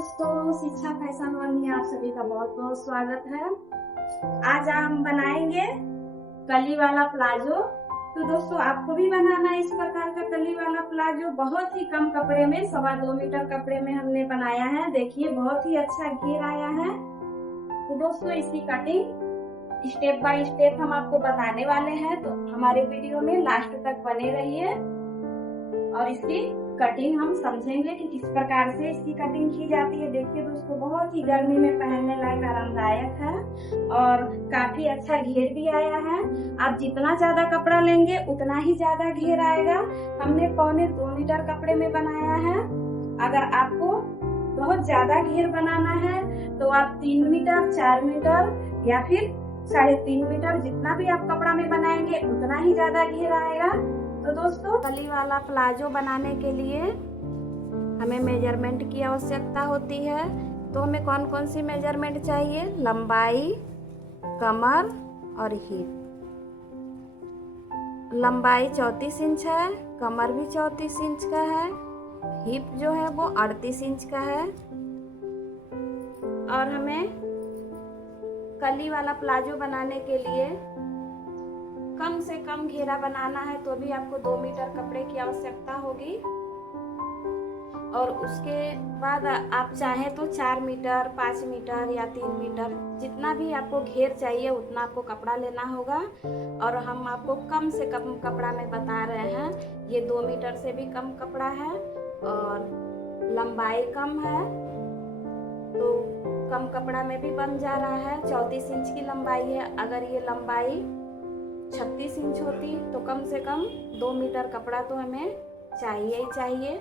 दोस्तों, शिक्षा fashion one में आप सभी का बहुत बहुत स्वागत है। आज हम बनाएंगे कली वाला प्लाजो। तो दोस्तों, आपको भी बनाना है इस प्रकार का कली वाला प्लाजो। बहुत ही कम कपड़े में, 2.25 मीटर कपड़े में हमने बनाया है। देखिए, बहुत ही अच्छा घेर आया है। तो दोस्तों, इसकी कटिंग स्टेप बाय स्टेप हम आपको बताने वाले हैं, तो हमारे वीडियो में लास्ट तक बने रहिए और इसकी कटिंग हम समझेंगे कि किस प्रकार से इसकी कटिंग की जाती है। देखिए दोस्तों, बहुत ही गर्मी में पहनने लायक आरामदायक है और काफी अच्छा घेर भी आया है। आप जितना ज्यादा कपड़ा लेंगे उतना ही ज्यादा घेर आएगा। हमने 1.25 मीटर कपड़े में बनाया है। अगर आपको बहुत ज्यादा घेर बनाना है तो आप 3 मीटर, 4 मीटर या फिर 3.5 मीटर, जितना भी आप कपड़ा में बनाएंगे उतना ही ज्यादा घेर आएगा। तो दोस्तों, कली वाला प्लाजो बनाने के लिए हमें मेजरमेंट की आवश्यकता होती है। तो हमें कौन कौन सी मेजरमेंट चाहिए? लंबाई, कमर और हिप। लंबाई 34 इंच है, कमर भी 34 इंच का है, हिप जो है वो 38 इंच का है। और हमें कली वाला प्लाजो बनाने के लिए कम से कम घेरा बनाना है, तो भी आपको 2 मीटर कपड़े की आवश्यकता होगी। और उसके बाद आप चाहें तो 4 मीटर, 5 मीटर या 3 मीटर, जितना भी आपको घेर चाहिए उतना आपको कपड़ा लेना होगा। और हम आपको कम से कम कपड़ा में बता रहे हैं। ये 2 मीटर से भी कम कपड़ा है और लंबाई कम है, तो कम कपड़ा में भी बन जा रहा है। 34 इंच की लंबाई है। अगर ये लंबाई 36 इंच होती तो कम से कम 2 मीटर कपड़ा तो हमें चाहिए ही चाहिए।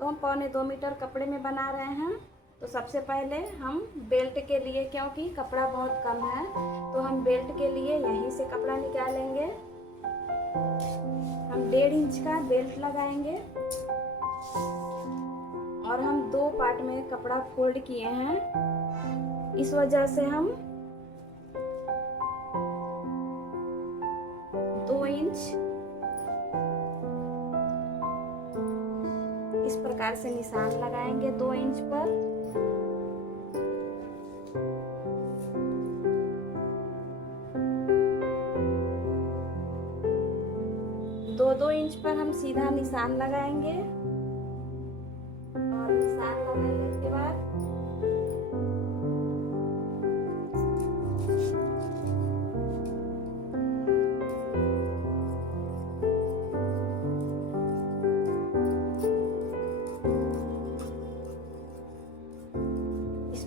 तो हम 1.25 मीटर कपड़े में बना रहे हैं। तो सबसे पहले हम बेल्ट के लिए, क्योंकि कपड़ा बहुत कम है, तो हम बेल्ट के लिए यहीं से कपड़ा निकालेंगे। हम 1.5 इंच का बेल्ट लगाएंगे और हम 2 पार्ट में कपड़ा फोल्ड किए हैं। इस वजह से हम 2 इंच इस प्रकार से निशान लगाएंगे 2 इंच पर। दो इंच पर हम सीधा निशान लगाएंगे और निशान लगाने के बाद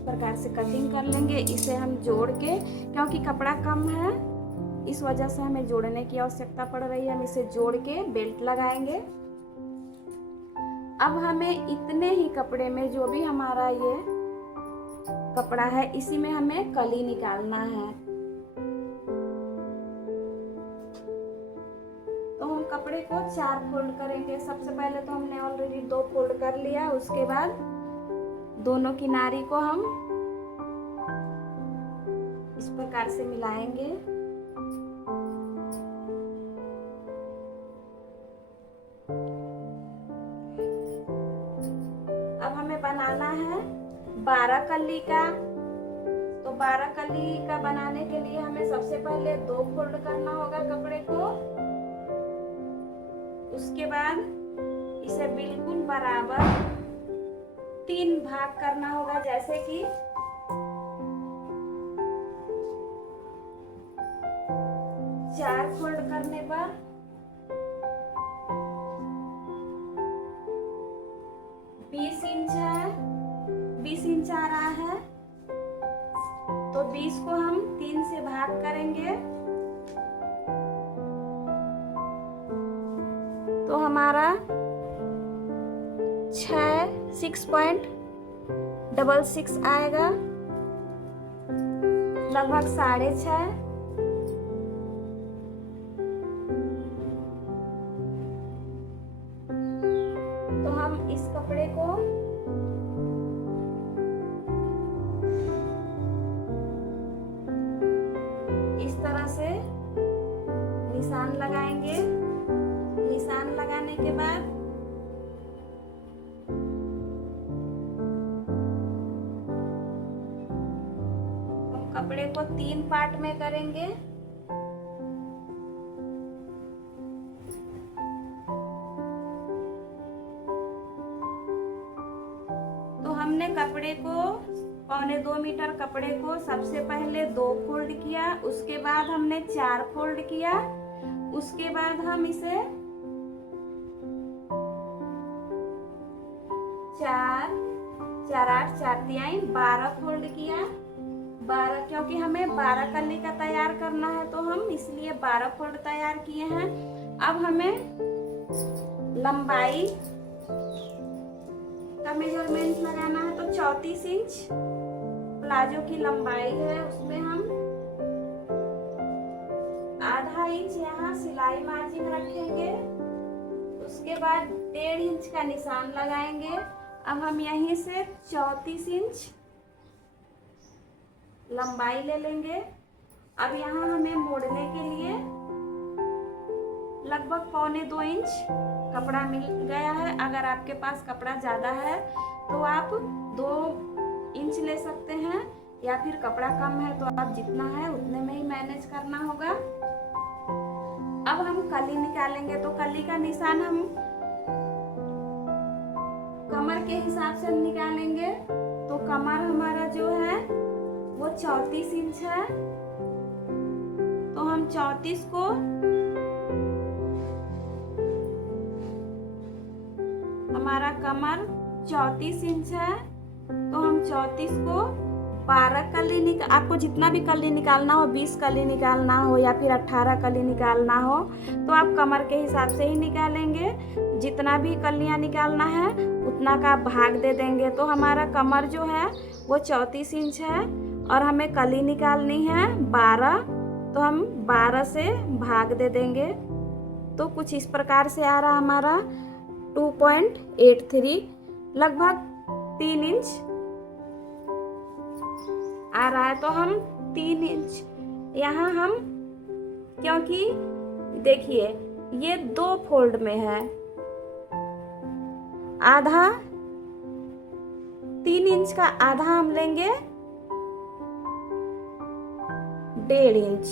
प्रकार से कटिंग कर लेंगे। इसे हम जोड़ के, क्योंकि कपड़ा कम है इस वजह से हमें जोड़ने की आवश्यकता पड़ रही है, हम इसे जोड़ के बेल्ट लगाएंगे। अब हमें इतने ही कपड़े में, जो भी हमारा ये कपड़ा है, इसी में हमें कली निकालना है। तो हम कपड़े को 4 फोल्ड करेंगे। सबसे पहले तो हमने ऑलरेडी 2 फोल्ड कर लिया। उसके बाद दोनों किनारी को हम इस प्रकार से मिलाएंगे। अब हमें बनाना है 12 कली का। तो 12 कली का बनाने के लिए हमें सबसे पहले 2 फोल्ड करना होगा कपड़े को। उसके बाद इसे बिल्कुल बराबर 3 भाग करना होगा। जैसे कि 4 फोल्ड करने पर 20 इंच है, 20 इंच आ रहा है। तो 20 को हम 3 से भाग करेंगे तो हमारा 6.66 आएगा, लगभग 6.5। तो हम इस कपड़े को इस तरह से निशान लगाएंगे। निशान लगाने के बाद कपड़े को 3 पार्ट में करेंगे। तो हमने कपड़े को 1.25 मीटर कपड़े को सबसे पहले 2 फोल्ड किया, उसके बाद हमने 4 फोल्ड किया, उसके बाद हम इसे 4 4 8 4 तिहाई 12 फोल्ड किया। 12 क्योंकि हमें 12 कली का तैयार करना है तो हम इसलिए 12 फोल्ड तैयार किए हैं। अब हमें लंबाई का मेजरमेंट लगाना है। तो 34 इंच प्लाजो की लंबाई है, उसमें हम ½ इंच यहाँ सिलाई मार्जिन रखेंगे। उसके बाद 1.5 इंच का निशान लगाएंगे। अब हम यहीं से 34 इंच लंबाई ले लेंगे। अब यहाँ हमें मोड़ने के लिए लगभग 1.25 इंच कपड़ा मिल गया है। अगर आपके पास कपड़ा ज़्यादा है तो आप 2 इंच ले सकते हैं, या फिर कपड़ा कम है तो आप जितना है उतने में ही मैनेज करना होगा। अब हम कली निकालेंगे। तो कली का निशान हम कमर के हिसाब से निकालेंगे। तो कमर हमारा जो है वो 34 इंच है, तो हम 34 को हमारा कमर 34 इंच है, तो हम 34 को 12 कली आपको जितना भी कली निकालना हो, 20 कली निकालना हो या फिर 18 कली निकालना हो, तो आप कमर के हिसाब से ही निकालेंगे। जितना भी कलियां निकालना है उतना का भाग दे देंगे। तो हमारा कमर जो है वो 34 इंच है और हमें कली निकालनी है 12, तो हम 12 से भाग दे देंगे। तो कुछ इस प्रकार से आ रहा हमारा 2.83 लगभग 3 इंच आ रहा है। तो हम 3 इंच यहाँ हम, क्योंकि देखिए ये 2 फोल्ड में है, आधा 3 इंच का आधा हम लेंगे 1.5 इंच,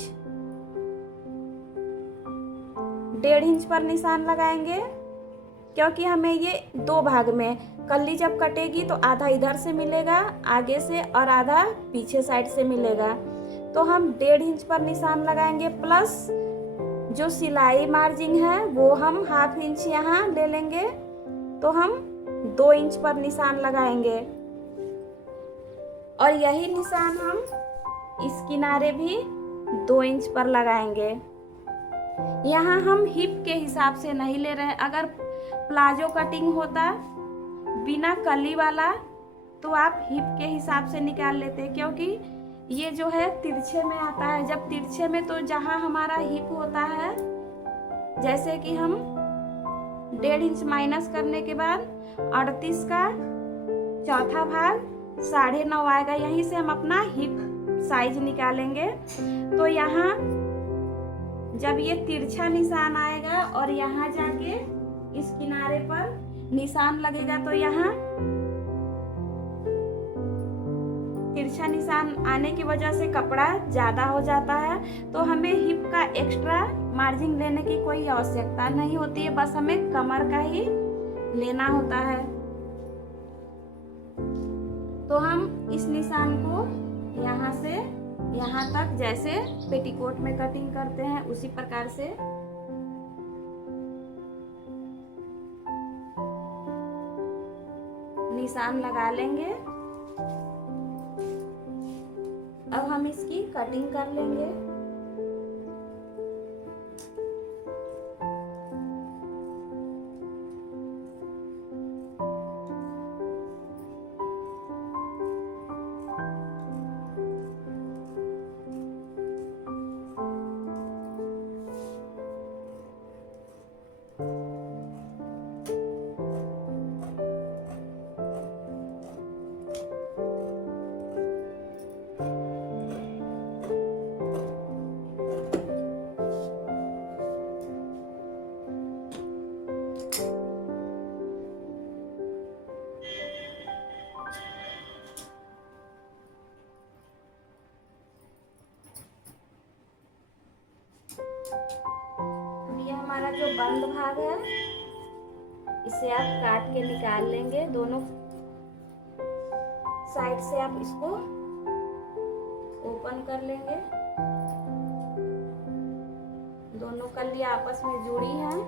1.5 इंच पर निशान लगाएंगे। क्योंकि हमें ये 2 भाग में कली जब कटेगी तो आधा इधर से मिलेगा आगे से और आधा पीछे साइड से मिलेगा। तो हम 1.5 इंच पर निशान लगाएंगे, प्लस जो सिलाई मार्जिन है वो हम ½ इंच यहाँ ले लेंगे। तो हम 2 इंच पर निशान लगाएंगे और यही निशान हम इस किनारे भी 2 इंच पर लगाएंगे। यहाँ हम हिप के हिसाब से नहीं ले रहे हैं। अगर प्लाजो कटिंग होता बिना कली वाला तो आप हिप के हिसाब से निकाल लेते, क्योंकि ये जो है तिरछे में आता है। जब तिरछे में तो जहाँ हमारा हिप होता है, जैसे कि हम 1.5 इंच माइनस करने के बाद 38 का चौथा भाग 9.5 आएगा, यहीं से हम अपना हिप साइज निकालेंगे। तो यहाँ जब ये तिरछा निशान आएगा और यहाँ जाके इस किनारे पर निशान लगेगा, तो यहाँ तिरछा निशान आने की वजह से कपड़ा ज़्यादा हो जाता है। तो हमें हिप का एक्स्ट्रा मार्जिन लेने की कोई आवश्यकता नहीं होती है, बस हमें कमर का ही लेना होता है। तो हम इस निशान को यहाँ से यहाँ तक जैसे पेटीकोट में कटिंग करते हैं उसी प्रकार से निशान लगा लेंगे। अब हम इसकी कटिंग कर लेंगे। जो बंद भाग है इसे आप काट के निकाल लेंगे। दोनों साइड से आप इसको ओपन कर लेंगे। दोनों कली आपस में जुड़ी हैं।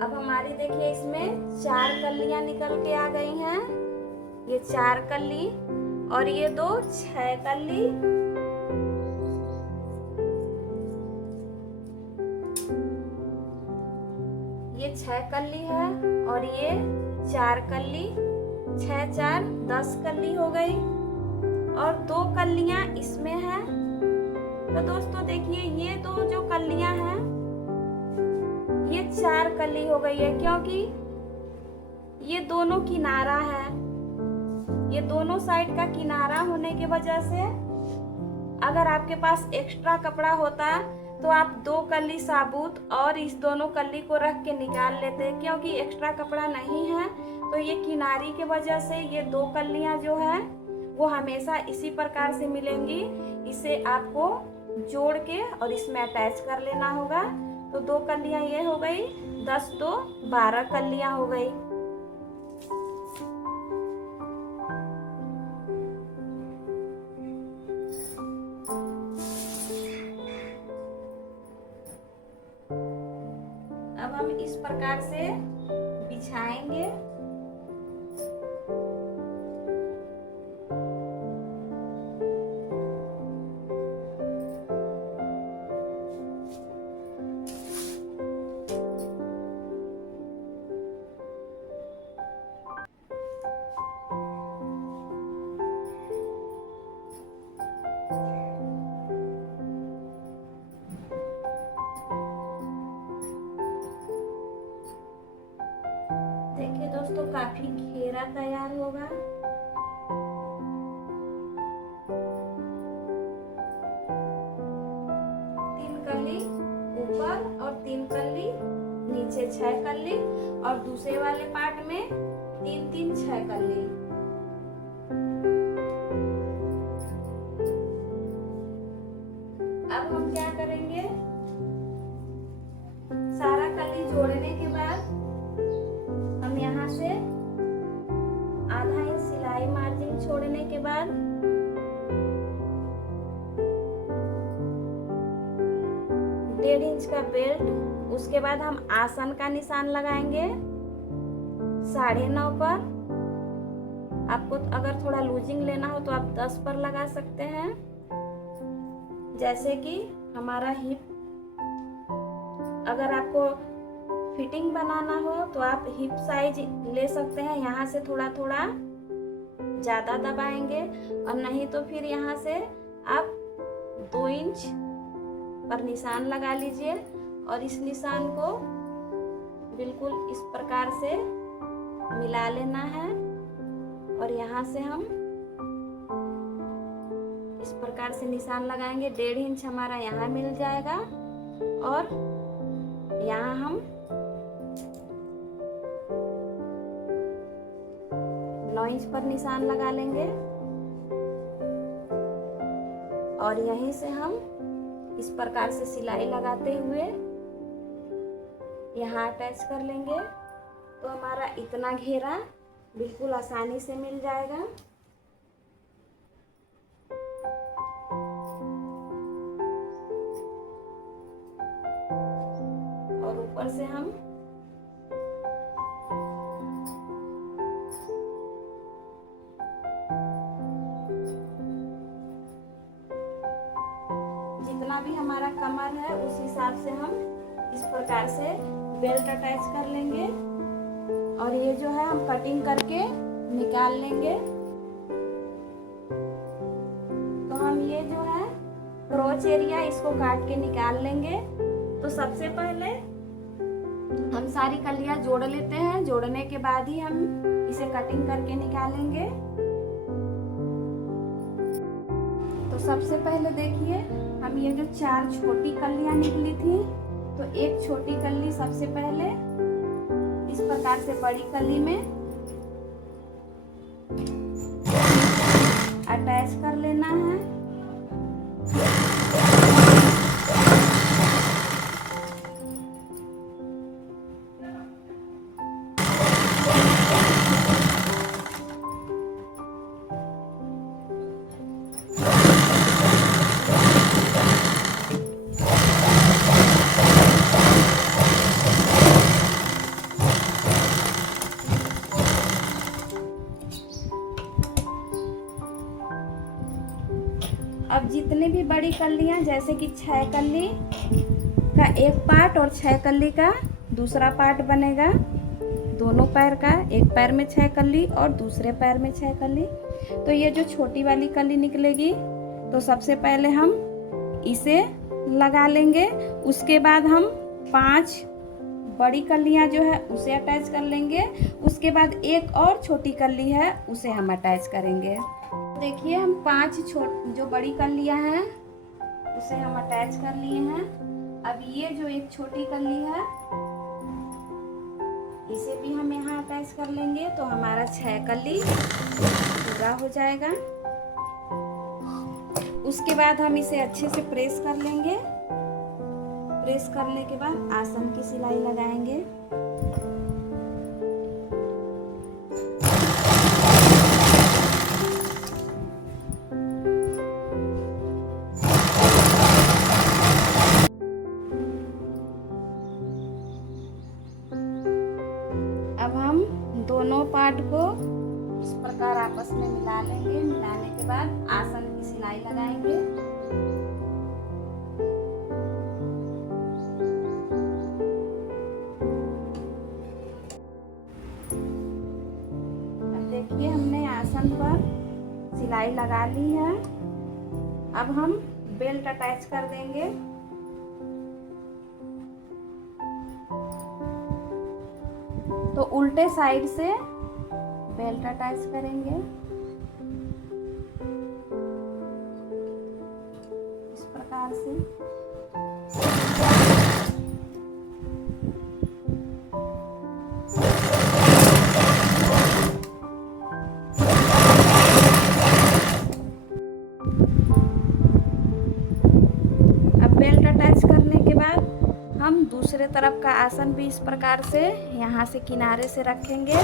अब हमारी देखिए इसमें 4 कलियां निकल के आ गई हैं। ये 4 कली और ये 2 6 कली। ये 6 कली है और ये 4 कली। 6 4 10 कली हो गई और 2 कलियां इसमें है। तो दोस्तों देखिए ये 2 जो कलियां हैं ये 4 कली हो गई है, क्योंकि ये दोनों किनारा है। ये दोनों साइड का किनारा होने की वजह से अगर आपके पास एक्स्ट्रा कपड़ा होता तो आप 2 कली साबुत और इस दोनों कली को रख के निकाल लेते। क्योंकि एक्स्ट्रा कपड़ा नहीं है तो ये किनारी के वजह से ये 2 कलियां जो है वो हमेशा इसी प्रकार से मिलेंगी। इसे आपको जोड़ के और इसमें अटैच कर लेना होगा। तो 2 कलियां ये हो गई, 10 2 12 कलियां हो गई। अब हम इस प्रकार से बिछाएंगे। देखिए दोस्तों काफी घेरा तैयार होगा। तीन कली ऊपर और 3 कली नीचे, 6 कली और दूसरे वाले पार्ट में 3 3 6 कली। अब हम क्या करेंगे, सारा कली जोड़ने के बाद हम यहाँ से आधा इंच सिलाई मार्जिन छोड़ने के बाद डेढ़ इंच का बेल्ट, उसके बाद हम आसन का निशान लगाएंगे 9.5 पर। आपको अगर थोड़ा लूजिंग लेना हो तो आप 10 पर लगा सकते हैं। जैसे कि हमारा हिप, अगर आपको फिटिंग बनाना हो तो आप हिप साइज ले सकते हैं। यहाँ से थोड़ा थोड़ा ज्यादा दबाएंगे और नहीं तो फिर यहाँ से आप 2 इंच पर निशान लगा लीजिए और इस निशान को बिल्कुल इस प्रकार से मिला लेना है। और यहाँ से हम इस प्रकार से निशान लगाएंगे। 1.5 इंच हमारा यहाँ मिल जाएगा और यहाँ हम 9 इंच पर निशान लगा लेंगे और यहीं से हम इस प्रकार से सिलाई लगाते हुए यहाँ अटैच कर लेंगे। तो हमारा इतना घेरा बिल्कुल आसानी से मिल जाएगा। और ऊपर से हम जितना भी हमारा कमर है उस हिसाब से हम इस प्रकार से बेल्ट अटैच कर लेंगे और ये जो है हम कटिंग करके निकाल लेंगे। तो हम ये जो है क्रोच एरिया इसको काट के निकाल लेंगे। तो सबसे पहले हम सारी कलियां जोड़ लेते हैं। जोड़ने के बाद ही हम इसे कटिंग करके निकालेंगे। तो सबसे पहले देखिए हम ये जो 4 छोटी कलियां निकली थी, तो एक छोटी कली सबसे पहले इस प्रकार से बड़ी कली में अटैच कर लेना है। अब जितनी भी बड़ी कलियां, जैसे कि 6 कली का एक पार्ट और 6 कली का दूसरा पार्ट बनेगा, दोनों पैर का, एक पैर में 6 कली और दूसरे पैर में 6 कली। तो ये जो छोटी वाली कली निकलेगी, तो सबसे पहले हम इसे लगा लेंगे। उसके बाद हम 5 बड़ी कलियां जो है उसे अटैच कर लेंगे। उसके बाद एक और छोटी कली है उसे हम अटैच करेंगे। देखिए हम 5 जो बड़ी कलियां हैं उसे हम अटैच कर लिए हैं। अब ये जो एक छोटी कली है इसे भी हम यहाँ अटैच कर लेंगे, तो हमारा 6 कली पूरा हो जाएगा। उसके बाद हम इसे अच्छे से प्रेस कर लेंगे। प्रेस करने के बाद आसन की सिलाई लगाएंगे। अब हम दोनों पार्ट को इस प्रकार आपस में मिला लेंगे। मिलाने के बाद आसन की सिलाई लगाएंगे। अब देखिए हमने आसन पर सिलाई लगा ली है। अब हम बेल्ट अटैच कर देंगे। तो उल्टे साइड से बेल्ट अटैच करेंगे इस प्रकार से। अब बेल्ट अटैच करने के बाद हम दूसरे तरफ का आसन भी इस प्रकार से यहाँ से किनारे से रखेंगे।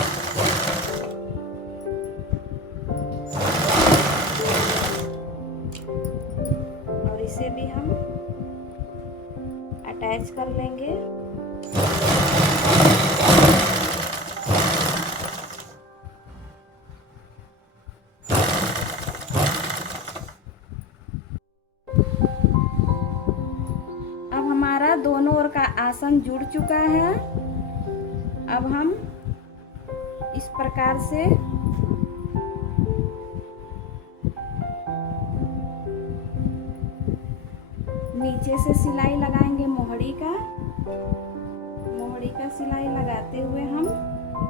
और इसे भी हम अटैच कर लेंगे। हमारा दोनों ओर का आसन जुड़ चुका है। अब हम इस प्रकार से नीचे से सिलाई लगाएंगे। मोहड़ी का सिलाई लगाते हुए हम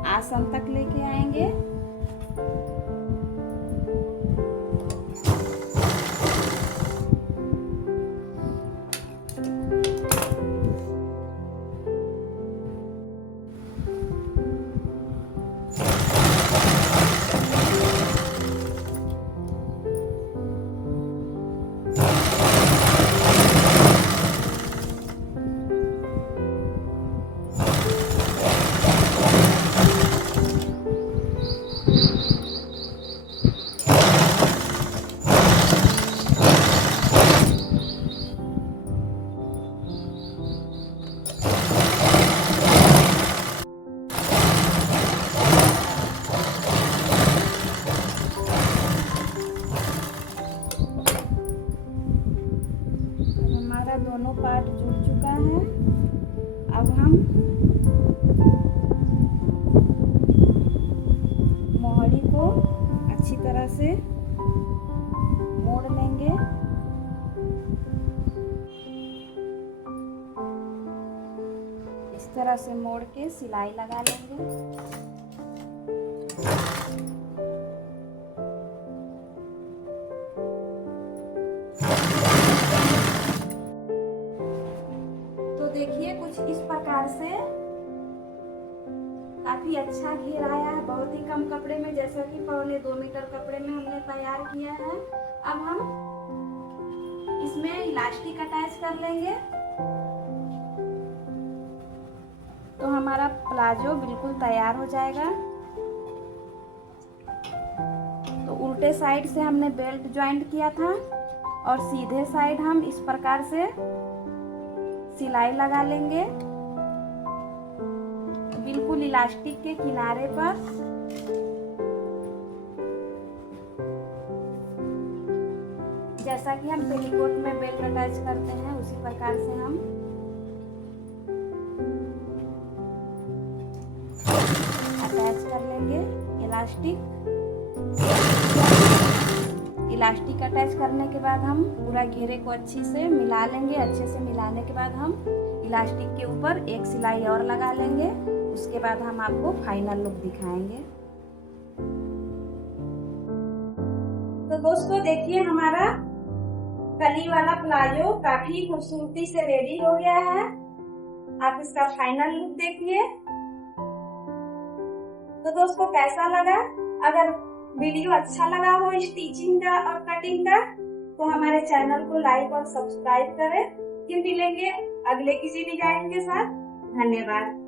आसन तक लेके आएंगे। दोनों पार्ट जुड़ चुका है। अब हम मोहरी को अच्छी तरह से मोड़ लेंगे। इस तरह से मोड़ के सिलाई लगा लेंगे। देखिए कुछ इस प्रकार से काफी अच्छा घेर आया है, बहुत ही कम कपड़े में, जैसा कि 1.25 मीटर कपड़े में हमने तैयार किया है। अब हम इसमें इलास्टिक अटैच कर लेंगे। तो हमारा प्लाजो बिल्कुल तैयार हो जाएगा। तो उल्टे साइड से हमने बेल्ट ज्वाइंट किया था और सीधे साइड हम इस प्रकार से सिलाई लगा लेंगे, बिल्कुल इलास्टिक के किनारे पर। जैसा कि हम पेटीकोट में बेल्ट अटैच करते हैं उसी प्रकार से हम अटैच कर लेंगे इलास्टिक अटैच करने के बाद हम पूरा घेरे को अच्छे से मिला लेंगे। अच्छे से मिलाने के बाद हम इलास्टिक के ऊपर एक सिलाई और लगा लेंगे। उसके बाद हम आपको फाइनल लुक दिखाएंगे। तो दोस्तों देखिए, हमारा कली वाला प्लाजो काफी खूबसूरती से रेडी हो गया है। आप इसका फाइनल लुक देखिए। तो दोस्तों कैसा लगा? अगर वीडियो अच्छा लगा हो स्टिचिंग का और कटिंग का, तो हमारे चैनल को लाइक और सब्सक्राइब करें। फिर मिलेंगे अगले किसी डिजाइन के साथ। धन्यवाद।